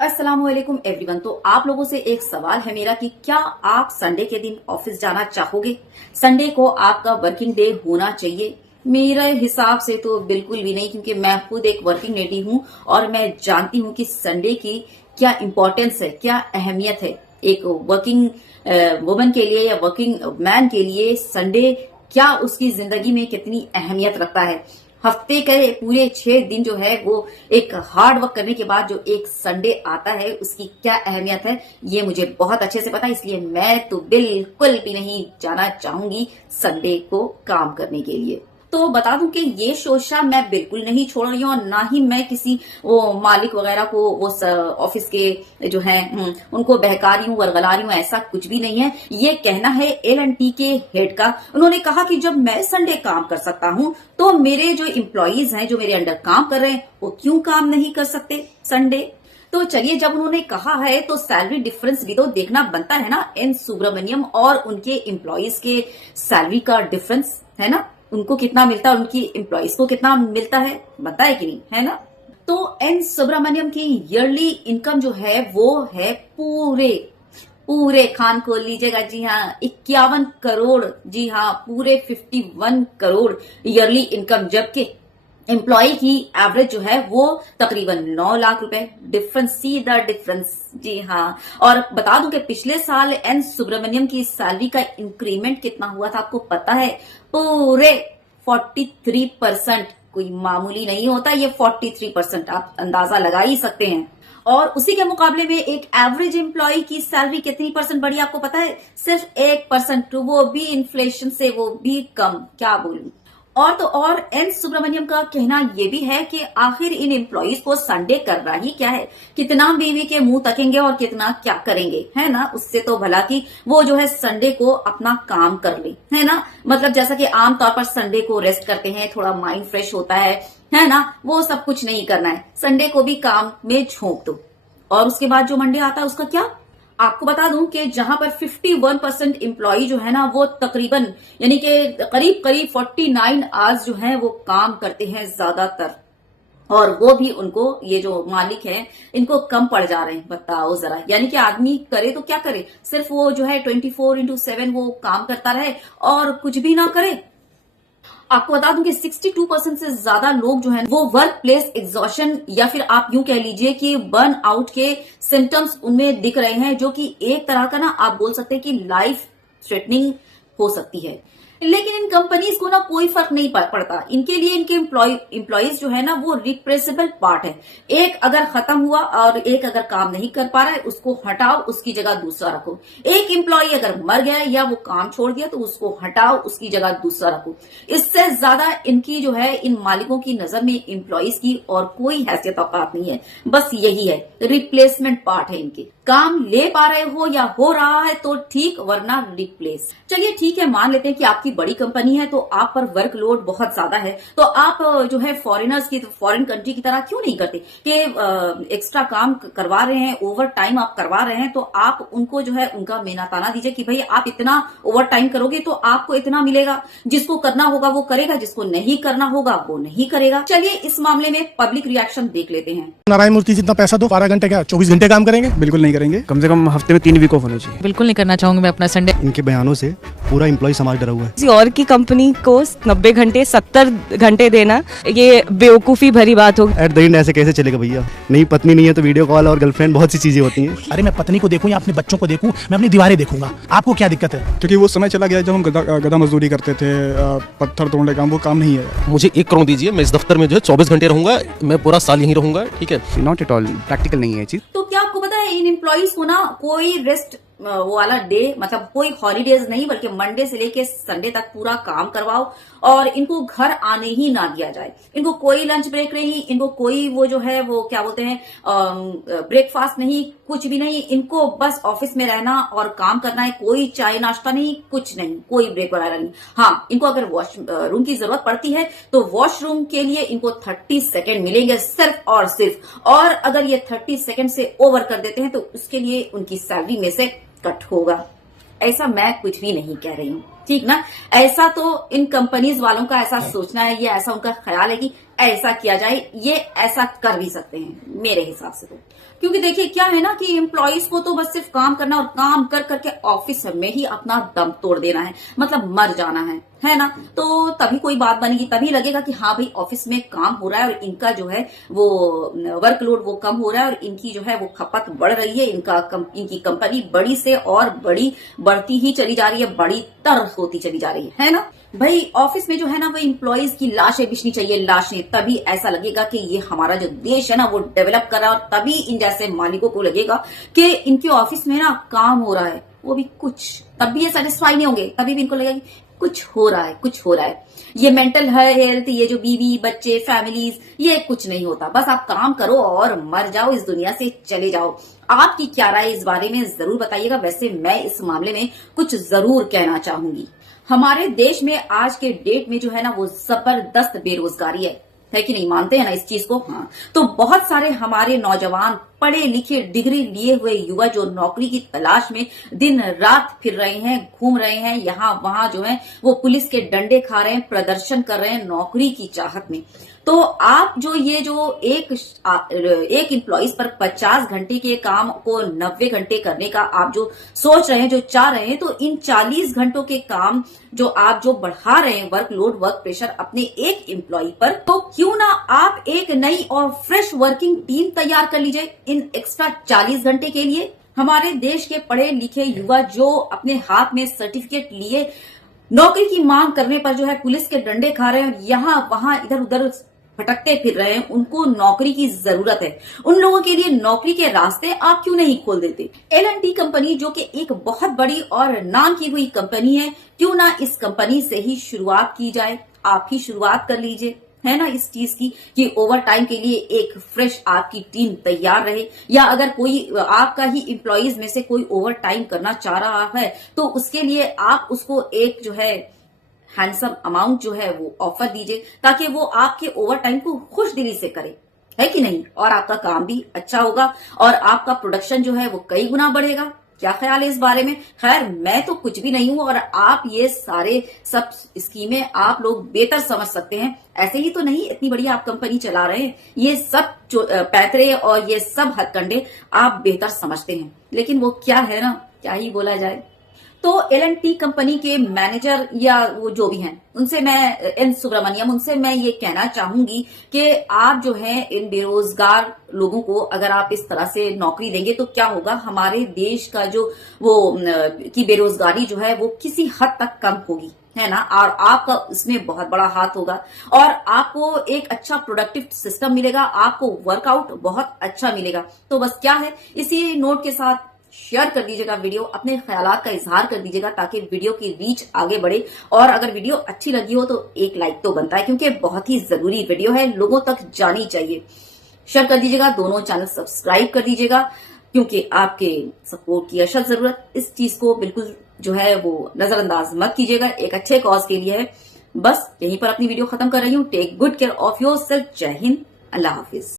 अस्सलाम वालेकुम एवरीवन। तो आप लोगों से एक सवाल है मेरा कि क्या आप संडे के दिन ऑफिस जाना चाहोगे? संडे को आपका वर्किंग डे होना चाहिए? मेरे हिसाब से तो बिल्कुल भी नहीं, क्योंकि मैं खुद एक वर्किंग लेडी हूं और मैं जानती हूं कि संडे की क्या इम्पोर्टेंस है, क्या अहमियत है। एक वर्किंग वुमन के लिए या वर्किंग मैन के लिए संडे क्या उसकी जिंदगी में कितनी अहमियत रखता है। हफ्ते के पूरे 6 दिन जो है वो एक हार्ड वर्क करने के बाद जो एक संडे आता है उसकी क्या अहमियत है, ये मुझे बहुत अच्छे से पता है। इसलिए मैं तो बिल्कुल भी नहीं जाना चाहूंगी संडे को काम करने के लिए। तो बता दूं कि ये सोचा मैं बिल्कुल नहीं छोड़ रही हूँ और ना ही मैं किसी वो मालिक वगैरह को वो ऑफिस के जो है उनको बहका रही हूँ, वरगला रही हूँ, ऐसा कुछ भी नहीं है। ये कहना है L&T के हेड का। उन्होंने कहा कि जब मैं संडे काम कर सकता हूँ तो मेरे जो एम्प्लॉइज हैं, जो मेरे अंडर काम कर रहे हैं, वो क्यों काम नहीं कर सकते संडे? तो चलिए, जब उन्होंने कहा है तो सैलरी डिफरेंस भी तो देखना बनता है ना। एन सुब्रमण्यम और उनके एम्प्लॉइज के सैलरी का डिफरेंस है ना, उनको कितना मिलता है, उनकी एम्प्लॉइज को कितना मिलता है, बनता है कि नहीं, है ना। तो एन सुब्रमण्यम की ईयरली इनकम जो है वो है पूरे खान खोल लीजिएगा, जी हाँ, 51 करोड़, जी हाँ, पूरे 51 करोड़ ईयरली इनकम। जबकि एम्प्लॉय की एवरेज जो है वो तकरीबन 9 लाख रुपए। डिफरेंस, सी द डिफरेंस, जी हाँ। और बता दूं कि पिछले साल एन सुब्रमण्यम की सैलरी का इंक्रीमेंट कितना हुआ था, आपको पता है? पूरे 43%। कोई मामूली नहीं होता ये 43%, आप अंदाजा लगा ही सकते हैं। और उसी के मुकाबले में एक एवरेज एम्प्लॉय की सैलरी कितनी परसेंट बढ़ी, आपको पता है? सिर्फ 1%, वो भी इन्फ्लेशन से, वो भी कम। क्या बोलूं। और तो और एन सुब्रमण्यम का कहना यह भी है कि आखिर इन एम्प्लॉइज को संडे करना ही क्या है, कितना बीवी के मुंह तकेंगे और कितना क्या करेंगे, है ना। उससे तो भला कि वो जो है संडे को अपना काम कर ले, है ना। मतलब जैसा कि आमतौर पर संडे को रेस्ट करते हैं, थोड़ा माइंड फ्रेश होता है ना, वो सब कुछ नहीं करना है। संडे को भी काम में झोंक दो। और उसके बाद जो मंडे आता है उसका क्या? आपको बता दूं कि जहां पर 51% एम्प्लॉय जो है ना वो तकरीबन यानी कि करीब 49 आवर्स जो है वो काम करते हैं ज्यादातर, और वो भी उनको ये जो मालिक हैं इनको कम पड़ जा रहे हैं। बताओ जरा, यानी कि आदमी करे तो क्या करे, सिर्फ वो जो है 24/7 वो काम करता रहे और कुछ भी ना करे। आपको बता दूं कि 62% से ज्यादा लोग जो है वो वर्क प्लेस एग्जॉशन या फिर आप यूं कह लीजिए कि बर्न आउट के सिम्टम्स उनमें दिख रहे हैं, जो कि एक तरह का ना आप बोल सकते हैं कि लाइफ थ्रेटनिंग हो सकती है। लेकिन इन कंपनीज को ना कोई फर्क नहीं पड़ता। इनके लिए इनके एम्प्लॉइज जो है ना वो रिप्लेसेबल पार्ट है। एक अगर खत्म हुआ और एक अगर काम नहीं कर पा रहा है, उसको हटाओ, उसकी जगह दूसरा रखो। एक एम्प्लॉय अगर मर गया या वो काम छोड़ दिया तो उसको हटाओ, उसकी जगह दूसरा रखो। इससे ज्यादा इनकी जो है इन मालिकों की नजर में एम्प्लॉइज की और कोई हैसियत औकात नहीं है। बस यही है, रिप्लेसमेंट पार्ट है इनके। काम ले पा रहे हो या हो रहा है तो ठीक, वरना रिप्लेस। चलिए ठीक है, मान लेते हैं कि आपकी बड़ी कंपनी है तो आप पर वर्कलोड बहुत ज्यादा है, तो आप जो है फॉरेनर्स की, फॉरेन कंट्री की तरह क्यों नहीं करते कि एक्स्ट्रा काम करवा रहे हैं, ओवर टाइम आप करवा रहे हैं, तो आप उनको जो है उनका मेहनताना दीजिए कि भाई आप इतना ओवर टाइम करोगे तो आपको इतना मिलेगा। जिसको करना होगा वो करेगा, जिसको नहीं करना होगा वो नहीं करेगा। चलिए इस मामले में पब्लिक रिएक्शन देख लेते हैं। नारायण मूर्ति जितना पैसा दो, 12 घंटे क्या 24 घंटे काम करेंगे? बिल्कुल नहीं करेंगे। कम से कम हफ्ते में 3 वीक ऑफ होने चाहिए। बिल्कुल नहीं करना चाहूंगी मैं अपना संडे। इनके बयानों से पूरा एम्प्लॉय समाज डरा हुआ है। किसी और की कंपनी को 90 घंटे 70 घंटे देना, ये बेवकूफी भरी बात होगी। एट द एंड ऐसे कैसे चलेगा भैया? नहीं पत्नी नहीं है तो वीडियो कॉल और गर्लफ्रेंड, बहुत सी चीजें होती हैं। अरे मैं पत्नी को देखूं या अपने बच्चों को देखूं, मैं अपनी दीवारें देखूंगा, आपको क्या दिक्कत है? क्योंकि वो समय चला गया जब हम गधा मजदूरी करते थे, पत्थर तोड़ने काम, वो काम नहीं है। मुझे 1 करोड़ दीजिए, मैं इस दफ्तर में जो है 24 घंटे रहूंगा, मैं पूरा साल यहीं रहूंगा, ठीक है। नॉट एट ऑल प्रैक्टिकल नहीं है चीज। तो क्या आपको पता है इन एम्प्लॉइज को ना कोई रेस्ट वो वाला डे, मतलब कोई हॉलीडेज नहीं, बल्कि मंडे से लेके संडे तक पूरा काम करवाओ और इनको घर आने ही ना दिया जाए। इनको कोई लंच ब्रेक नहीं, इनको कोई वो जो है वो क्या बोलते हैं ब्रेकफास्ट नहीं, कुछ भी नहीं। इनको बस ऑफिस में रहना और काम करना है, कोई चाय नाश्ता नहीं, कुछ नहीं, कोई ब्रेक वगैरह नहीं। हाँ, इनको अगर वॉशरूम की जरूरत पड़ती है तो वॉशरूम के लिए इनको 30 सेकेंड मिलेंगे सिर्फ और सिर्फ। और अगर ये 30 सेकेंड से ओवर कर देते हैं तो उसके लिए उनकी सैलरी में से कट होगा। ऐसा मैं कुछ भी नहीं कह रही हूँ, ठीक ना। ऐसा तो इन कंपनीज वालों का ऐसा सोचना है, ये ऐसा उनका ख्याल है कि ऐसा किया जाए, ये ऐसा कर भी सकते हैं मेरे हिसाब से। क्योंकि देखिए क्या है ना कि एम्प्लॉइज को तो बस सिर्फ काम करना और काम कर करके ऑफिस में ही अपना दम तोड़ देना है, मतलब मर जाना है ना। तो तभी कोई बात बनेगी, तभी लगेगा कि हाँ भाई ऑफिस में काम हो रहा है और इनका जो है वो वर्कलोड वो कम हो रहा है और इनकी जो है वो खपत बढ़ रही है, इनकी कंपनी बड़ी से और बड़ी बढ़ती ही चली जा रही है, बड़ी तर होती चली जा रही है ना। भाई ऑफिस में जो है ना वो एम्प्लॉइज की लाशें बिछनी चाहिए, लाशें, तभी ऐसा लगेगा कि ये हमारा जो देश है ना वो डेवलप कर रहा है और तभी इन जैसे मालिकों को लगेगा कि इनके ऑफिस में ना काम हो रहा है, वो भी कुछ, तब भी ये सेटिस्फाई नहीं होंगे, तभी भी इनको लगेगा कि कुछ हो रहा है, कुछ हो रहा है। ये मेंटल हेल्थ, ये जो बीवी बच्चे फैमिलीज, ये कुछ नहीं होता, बस आप काम करो और मर जाओ, इस दुनिया से चले जाओ। आपकी क्या राय इस बारे में जरूर बताइएगा। वैसे मैं इस मामले में कुछ जरूर कहना चाहूंगी। हमारे देश में आज के डेट में जो है ना वो जबरदस्त बेरोजगारी है कि नहीं, मानते हैं ना इस चीज को। हाँ, तो बहुत सारे हमारे नौजवान पढ़े लिखे डिग्री लिए हुए युवा जो नौकरी की तलाश में दिन रात फिर रहे हैं, घूम रहे हैं, यहाँ वहां जो है वो पुलिस के डंडे खा रहे हैं, प्रदर्शन कर रहे हैं नौकरी की चाहत में। तो आप जो ये जो एक एम्प्लॉइज पर 50 घंटे के काम को 90 घंटे करने का आप जो सोच रहे हैं, जो चाह रहे हैं, तो इन 40 घंटों के काम जो आप जो बढ़ा रहे हैं, वर्कलोड वर्क प्रेशर अपने एक एम्प्लॉय पर, तो क्यों ना आप एक नई और फ्रेश वर्किंग टीम तैयार कर लीजिए इन एक्स्ट्रा 40 घंटे के लिए। हमारे देश के पढ़े लिखे युवा जो अपने हाथ में सर्टिफिकेट लिए नौकरी की मांग करने पर जो है पुलिस के डंडे खा रहे हैं, यहाँ वहां इधर उधर भटकते फिर रहे हैं, उनको नौकरी की जरूरत है। उन लोगों के लिए नौकरी के रास्ते आप क्यों नहीं खोल देते। L&T कंपनी जो कि एक बहुत बड़ी और नाम की हुई कंपनी है, क्यों ना इस कंपनी से ही शुरुआत की जाए। आप ही शुरुआत कर लीजिए, है ना, इस चीज की कि ओवर टाइम के लिए एक फ्रेश आपकी टीम तैयार रहे। या अगर कोई आपका ही एम्प्लॉइज में से कोई ओवर टाइम करना चाह रहा है तो उसके लिए आप उसको एक जो है हैंडसम अमाउंट जो है वो ऑफर दीजिए, ताकि वो आपके ओवर टाइम को खुश दिली से करे, है कि नहीं, और आपका काम भी अच्छा होगा और आपका प्रोडक्शन जो है वो कई गुना बढ़ेगा। क्या ख्याल है इस बारे में। खैर मैं तो कुछ भी नहीं हूं और आप ये सारे सब स्कीमें आप लोग बेहतर समझ सकते हैं, ऐसे ही तो नहीं इतनी बड़ी आप कंपनी चला रहे हैं, ये सब पैतरे और ये सब हथकंडे आप बेहतर समझते हैं, लेकिन वो क्या है ना, क्या ही बोला जाए। तो L&T कंपनी के मैनेजर या वो जो भी हैं, उनसे मैं एन सुब्रमण्यम, उनसे मैं ये कहना चाहूंगी कि आप जो है इन बेरोजगार लोगों को अगर आप इस तरह से नौकरी देंगे तो क्या होगा, हमारे देश का जो वो की बेरोजगारी जो है वो किसी हद तक कम होगी, है ना, और आपका इसमें बहुत बड़ा हाथ होगा और आपको एक अच्छा प्रोडक्टिव सिस्टम मिलेगा, आपको वर्कआउट बहुत अच्छा मिलेगा। तो बस क्या है, इसी नोट के साथ शेयर कर दीजिएगा वीडियो, अपने ख्यालात का इजहार कर दीजिएगा ताकि वीडियो की रीच आगे बढ़े। और अगर वीडियो अच्छी लगी हो तो एक लाइक तो बनता है, क्योंकि बहुत ही जरूरी वीडियो है, लोगों तक जानी चाहिए। शेयर कर दीजिएगा, दोनों चैनल सब्सक्राइब कर दीजिएगा, क्योंकि आपके सपोर्ट की अशद जरूरत। इस चीज को बिल्कुल जो है वो नजरअंदाज मत कीजिएगा, एक अच्छे कॉज के लिए है। बस यहीं पर अपनी वीडियो खत्म कर रही हूँ। Take good care of yourself. जय हिंद, अल्लाह हाफिज।